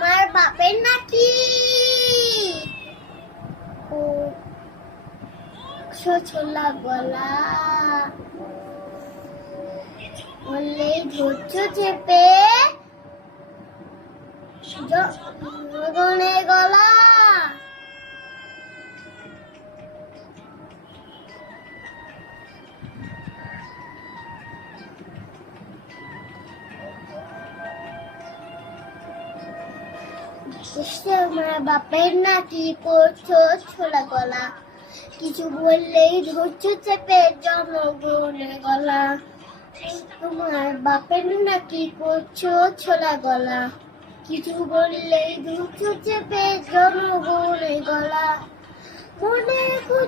তোমার বাপের নাকি ছোলা গলা, বললেই ধৈর্য চেপে জনগণের গলা। আমার বাপের নাকি করছো ছোলা গলা, কিছু বললেই ধৈর্য চেপে জনগণের গলা। তোমার বাপের নাকি করছো ছোলা গলা, কিছু বললেই ধৈর্য চেপে জনগণের গলা। মনে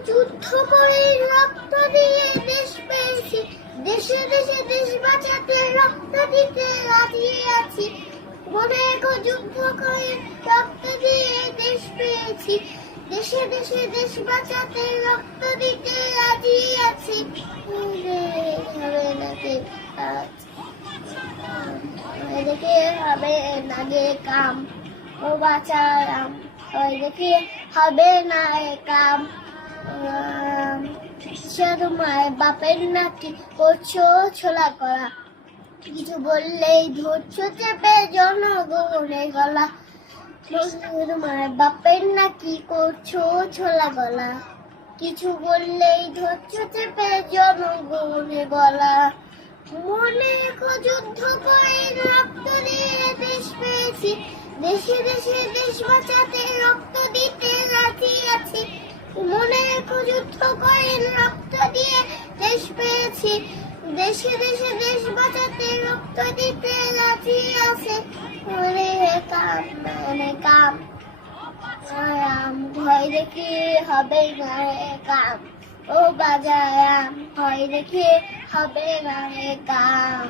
যুদ্ধ করে রক্ত দিয়ে দেশ পেয়েছি, দেশে দেশে দেশ বাঁচাতে রক্ত দিতে রাজি আছি। মনে যুদ্ধ করে রক্ত দিয়ে দেশ পেয়েছি, দেশে দেশে দেশ বাঁচাতে রক্ত দিতে রাজি আছি। হবে নাকি দেখে হবে নাগে কাম, ও বাঁচারাম দেখে হবে না কাম। তোমার বাপের নাকি করছো ছোলা করা, কিছু বললেই ধৈর্য চেপে জনগণের গলা। তোমার বাপের নাকি করছো ছোলা গলা, কিছু বললেই ধৈর্য চেপে জনগণের গলা। মনে যুদ্ধ করে রক্ত দিয়ে দেশ পেয়েছি, দেশে দেশে দেশ বাঁচাতে রক্ত দিতে রাজি আছি। মনে যুদ্ধ করে রক্ত দিয়ে দেশ পেয়েছি, দেশে দেশে দেশ বাঁচাতে রক্ত দিতে রাজি আছে। কাম মানে কাম আরাম, ভয় দেখে হবে না কাম, ও বাজারাম ভয় দেখে হবে না কাম।